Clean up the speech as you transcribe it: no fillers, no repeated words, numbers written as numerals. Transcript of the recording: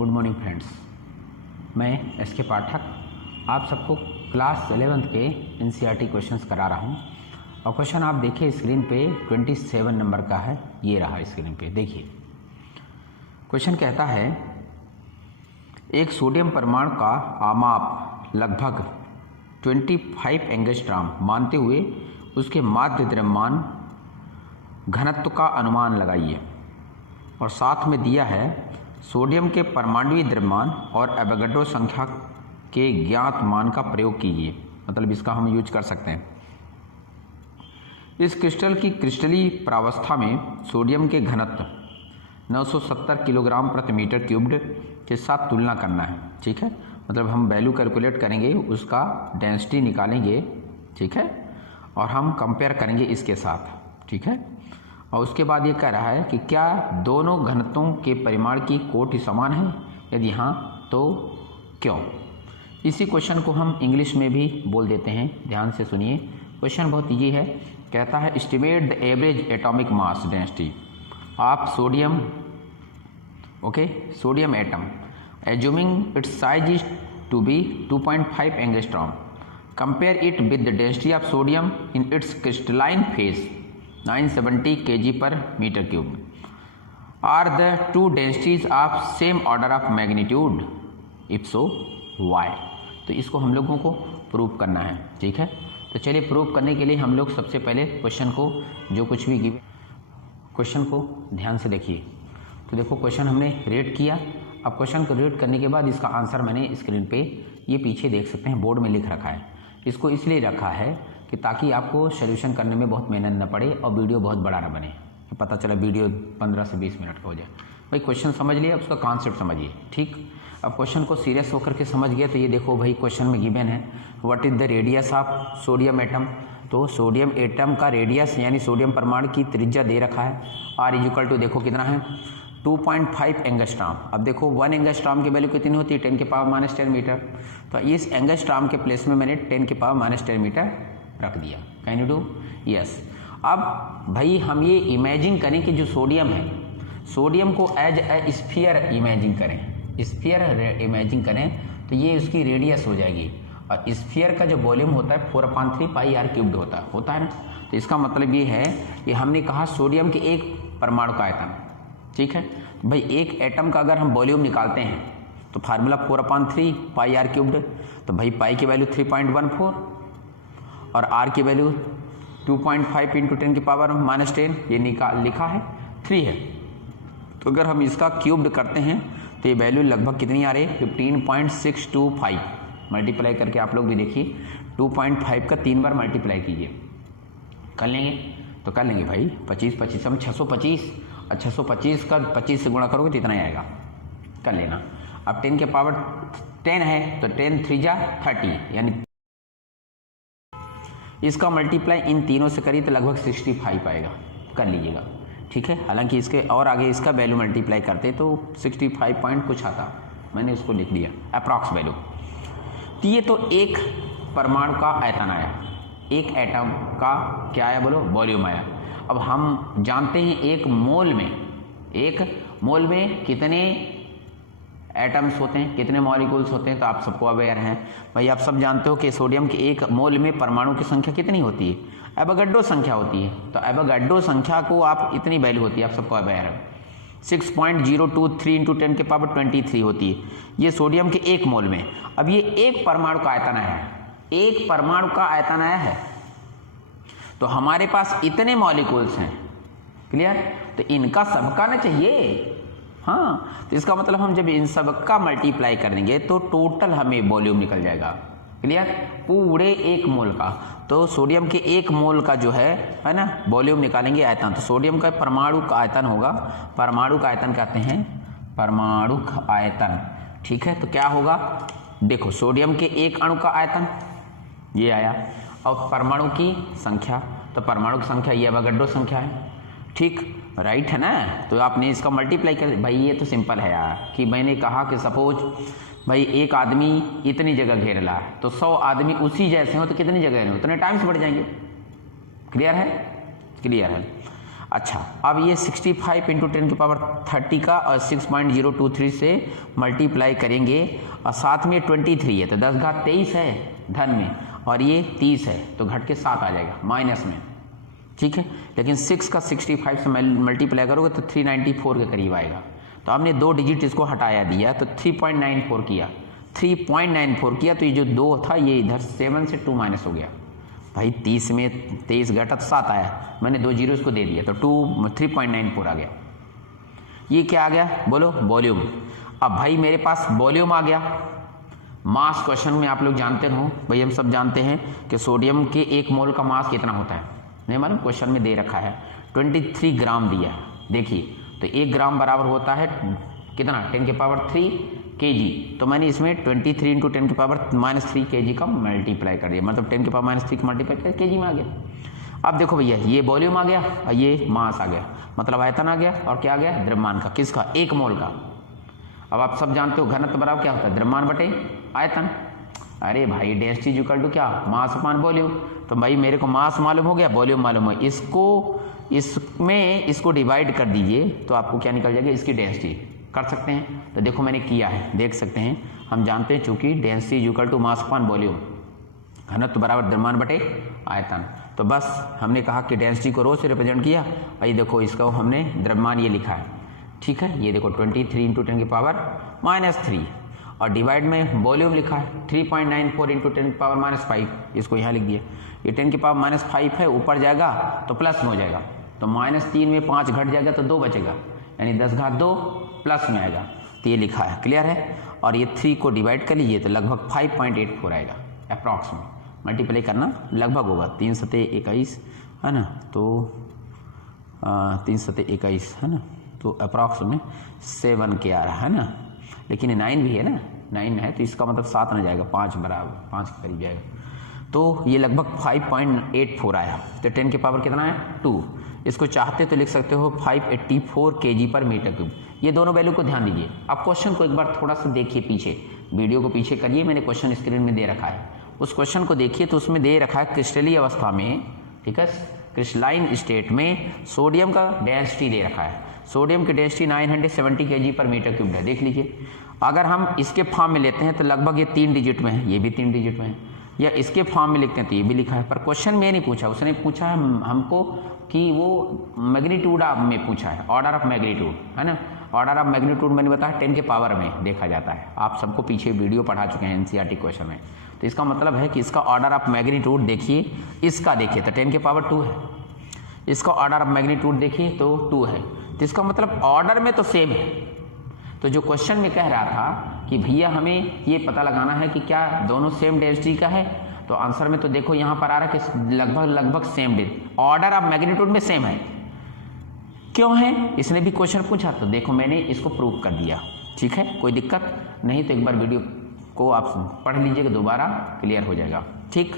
Good morning friends, मैं S के पाठक आप सबको क्लास 11th के एनसीईआरटी क्वेश्चंस करा रहा हूं। और क्वेश्चन आप देखिए स्क्रीन पे 27 नंबर का है, ये रहा स्क्रीन पे देखिए। क्वेश्चन कहता है एक सोडियम परमाणु का आमाप लगभग 25 एंगस्ट्रॉम मानते हुए उसके माध्य द्रव्यमान घनत्व का अनुमान लगाइए। और साथ में दिया है सोडियम के परमाणुवीय द्रव्यमान और एवोगाड्रो संख्या के ज्ञात मान का प्रयोग कीजिए। मतलब इसका हम यूज कर सकते हैं। इस क्रिस्टल की क्रिस्टलीय प्रावस्था में सोडियम के घनत्व 970 किलोग्राम प्रति मीटर क्यूब्ड के साथ तुलना करना है। ठीक है, मतलब हम वैल्यू कैलकुलेट करेंगे, उसका डेंसिटी निकालेंगे। ठीक है, और हम कंपेयर करेंगे इसके साथ। ठीक है, और उसके बाद ये कह रहा है कि क्या दोनों घनत्वों के परिमाण की कोटि समान है, यदि हाँ तो क्यों। इसी क्वेश्चन को हम इंग्लिश में भी बोल देते हैं, ध्यान से सुनिए। क्वेश्चन बहुत ईजी है। कहता है estimate the average atomic mass density of sodium, okay, sodium atom assuming its size is to be 2.5 angstrom. Compare it with the density of sodium in its crystalline phase 970 kg per meter cube. Are the two densities of same order of magnitude? If so, why? तो इसको हम लोगों को prove करना है। ठीक है, तो चलिए प्रूव करने के लिए हम लोग सबसे पहले क्वेश्चन को, जो कुछ भी गिवन क्वेश्चन को ध्यान से देखिए। तो देखो क्वेश्चन हमने रेड किया। अब क्वेश्चन को रेड करने के बाद इसका आंसर मैंने स्क्रीन पे ये पीछे देख सकते हैं, बोर्ड में लिख रखा है। इसको इसलिए रखा है कि ताकि आपको सोल्यूशन करने में बहुत मेहनत न पड़े और वीडियो बहुत बड़ा ना बने। पता चला वीडियो 15 से 20 मिनट का हो जाए। भाई क्वेश्चन समझ लिया, उसका कॉन्सेप्ट समझिए। ठीक, अब क्वेश्चन को सीरियस होकर के समझ गया तो ये देखो भाई क्वेश्चन में गिवन है what is the radius of sodium atom. तो सोडियम एटम का रेडियस यानी सोडियम परमाणु की त्रिज्या दे रखा है। आर इक्वल टू देखो कितना है 2.5 एंगस्ट्रॉम। अब देखो 1 एंगस्ट्रॉम की वैल्यू कितनी होती है 10 के पावर -10 मीटर। तो इस एंगस्ट्रॉम के प्लेस में मैंने 10 के पावर -10 मीटर रख दिया। Can you do? यस। अब भाई हम ये इमेजिन करें कि जो सोडियम है, सोडियम को एज ए स्फीयर इमेजिन करें, स्फीयर इमेजिन करें तो ये उसकी रेडियस हो जाएगी। और स्फीयर का जो वॉल्यूम होता है 4/3 पाई आर क्यूब्ड होता है ना। तो इसका मतलब ये है कि हमने कहा सोडियम के एक परमाणु का आयतन। ठीक है, तो भाई एक एटम का अगर हम वॉल्यूम निकालते हैं तो फार्मूला 4/3 पाई आर क्यूब्ड। तो भाई पाई की वैल्यू 3.14 और आर की वैल्यू 2.5 इंटू 10 की पावर -10, ये लिखा है 3 है। तो अगर हम इसका क्यूब्ड करते हैं तो ये वैल्यू लगभग कितनी आ रही है 15.625। मल्टीप्लाई करके आप लोग भी देखिए, 2.5 का 3 बार मल्टीप्लाई कीजिए। कर लेंगे तो कर लेंगे भाई 25 हम 625 और 625 का 25 से गुणा करोगे तो इतना ही आएगा। कर लेना। अब 10 के पावर 10 है तो 10 3 जा 30, यानी इसका मल्टीप्लाई इन तीनों से करिए तो लगभग 65 आएगा। कर लीजिएगा। ठीक है, हालांकि इसके और आगे इसका वैल्यू मल्टीप्लाई करते तो 65 पॉइंट कुछ आता, मैंने इसको लिख दिया अप्रॉक्स वैल्यू। तो ये तो एक परमाणु का आयतन आया, एक एटम का क्या आया बोलो, वॉल्यूम आया। अब हम जानते हैं एक मोल में कितने एटम्स होते हैं, कितने मॉलिक्यूल्स होते हैं, तो आप सबको अवेयर हैं भाई। आप सब जानते हो कि सोडियम के एक मोल में परमाणु की संख्या कितनी होती है, एवोगाड्रो संख्या होती है। तो एवोगाड्रो संख्या को आप इतनी वैल्यू होती है, आप सबको अवेयर है 6.023 इंटू 10 के पावर 23 होती है ये सोडियम के एक मोल में। अब ये एक परमाणु का आयतन आया है, एक परमाणु का आयतन आया है, तो हमारे पास इतने मॉलिक्यूल्स हैं। क्लियर? तो इनका सबका ना चाहिए। हाँ, तो इसका मतलब हम जब इन सब का मल्टीप्लाई करेंगे तो टोटल हमें वॉल्यूम निकल जाएगा। क्लियर? पूरे एक मोल का। तो सोडियम के एक मोल का जो है ना वॉल्यूम निकालेंगे, आयतन। तो सोडियम का परमाणु का आयतन होगा, परमाणु का आयतन कहते हैं परमाणु आयतन। ठीक है, तो क्या होगा देखो, सोडियम के एक अणु का आयतन ये आया और परमाणु की संख्या, तो परमाणु की संख्या ये एवोगाड्रो संख्या है। ठीक, राइट है ना। तो आपने इसका मल्टीप्लाई कर, भाई ये तो सिंपल है यार कि मैंने कहा कि सपोज भाई एक आदमी इतनी जगह घेर रहा है तो 100 आदमी उसी जैसे हो तो कितनी जगह हो, उतने टाइम्स बढ़ जाएंगे। क्लियर है? क्लियर है। अच्छा, अब ये 65 इंटू 10 की पावर 30 का और 6.023 से मल्टीप्लाई करेंगे और साथ में 23 है तो 10 घात 23 है धन में और ये 30 है तो घट के 7 आ जाएगा माइनस में, ठीक है। लेकिन 6 का 65 से मल्टीप्लाई करोगे तो 394 के करीब आएगा। तो हमने 2 डिजिट इसको हटाया दिया तो 3.94 किया, 3.94 किया तो ये जो 2 था ये इधर 7 से 2 माइनस हो गया। भाई 30 में 23 घटा तो 7 आया, मैंने 2 जीरो इसको दे दिया तो 3.94 आ गया। ये क्या आ गया बोलो? वॉल्यूम। अब भाई मेरे पास वॉल्यूम आ गया। मास क्वेश्चन में आप लोग जानते हो भाई, हम सब जानते हैं कि सोडियम के 1 मोल का मास कितना होता है, नहीं मालूम? क्वेश्चन में दे रखा है 23 ग्राम दिया है। देखिए तो 1 ग्राम बराबर होता है कितना? 10 की पावर 3 kg। तो मैंने इसमें 23 इंटू 10 की पावर -3 kg का मल्टीप्लाई कर दिया, मतलब 10 की पावर -3 का मल्टीप्लाई कर kg में आ गया। अब देखो भैया ये वॉल्यूम आ गया और ये मास आ गया, मतलब आयतन आ गया और क्या आ गया? द्रव्यमान का। किसका? 1 मोल का। अब आप सब जानते हो घनत्व बराबर क्या होता है? द्रव्यमान बटे आयतन। अरे भाई डेंसिटी इक्वल टू क्या? मास अपान वॉल्यूम। तो भाई मेरे को मास मालूम हो गया, वॉल्यूम मालूम है, इसको डिवाइड कर दीजिए तो आपको क्या निकल जाएगा? इसकी डेंसिटी। कर सकते हैं? तो देखो मैंने किया है, देख सकते हैं। हम जानते हैं चूंकि density equal to mass upon volume, घनत्व बराबर द्रव्यमान बटे आयतन। तो बस हमने कहा कि डेंसिटी को रो से रिप्रेजेंट किया और ये देखो इसका हमने द्रव्यमान ये लिखा है, ठीक है। ये देखो 23 इंटू 10 की पावर -3 और डिवाइड में वॉल्यूम लिखा है 3.94 इंटू 10 की पावर -5, इसको यहाँ लिख दिया। ये 10 की पावर -5 है, ऊपर जाएगा तो प्लस में हो जाएगा, तो -3 में 5 घट जाएगा तो 2 बचेगा, यानी 10 घात 2 प्लस में आएगा। तो ये लिखा है, क्लियर है। और ये 3 को डिवाइड कर लीजिए तो लगभग 5.84 आएगा अप्रॉक्स में। मल्टीप्लाई करना लगभग होगा 3 सते 21 है ना, तो 3 सते 21 है ना, तो अप्रॉक्स में 7 के आ रहा है ना। लेकिन 9 भी है ना, 9 है तो इसका मतलब 7 ना जाएगा, 5 बराबर 5 के करीब जाएगा। तो ये लगभग 5.84 आया। तो 10 की पावर कितना है? 2। इसको चाहते तो लिख सकते हो 584 kg पर मीटर क्यूब। ये दोनों वैल्यू को ध्यान दीजिए। अब क्वेश्चन को एक बार थोड़ा सा देखिए, पीछे वीडियो को पीछे करिए, मैंने क्वेश्चन स्क्रीन में दे रखा है, उस क्वेश्चन को देखिए। तो उसमें दे रखा है क्रिस्टलीय अवस्था में, ठीक है, क्रिस्टलाइन स्टेट में सोडियम का डेंसिटी दे रखा है। सोडियम की डेंसिटी 970 kg पर मीटर क्यूब है। देख लीजिए, अगर हम इसके फॉर्म में लेते हैं तो लगभग ये 3 डिजिट में है, ये भी 3 डिजिट में है, या इसके फॉर्म में लिखते हैं तो ये भी लिखा है। पर क्वेश्चन में नहीं पूछा, उसने पूछा है हमको कि वो मैग्नीट्यूड में पूछा है, ऑर्डर ऑफ मैग्नीट्यूड है ना। ऑर्डर ऑफ मैग्नीट्यूड मैंने बताया 10 के पावर में देखा जाता है। आप सबको पीछे वीडियो पढ़ा चुके हैं एनसीईआरटी क्वेश्चन में। तो इसका मतलब है कि इसका ऑर्डर ऑफ मैग्नीट्यूड देखिए, इसका देखिए तो 10 के पावर 2 है, इसका ऑर्डर ऑफ मैग्नीट्यूड देखिए तो 2 है। तो इसका मतलब ऑर्डर में तो सेम है। तो जो क्वेश्चन में कह रहा था कि भैया हमें ये पता लगाना है कि क्या दोनों सेम डेंसिटी का है, तो आंसर में तो देखो यहाँ पर आ रहा है कि लगभग same density, order of magnitude में सेम है। क्यों है? इसने भी क्वेश्चन पूछा तो देखो मैंने इसको प्रूव कर दिया, ठीक है। कोई दिक्कत नहीं तो एक बार वीडियो को आप पढ़ लीजिएगा, दोबारा क्लियर हो जाएगा, ठीक।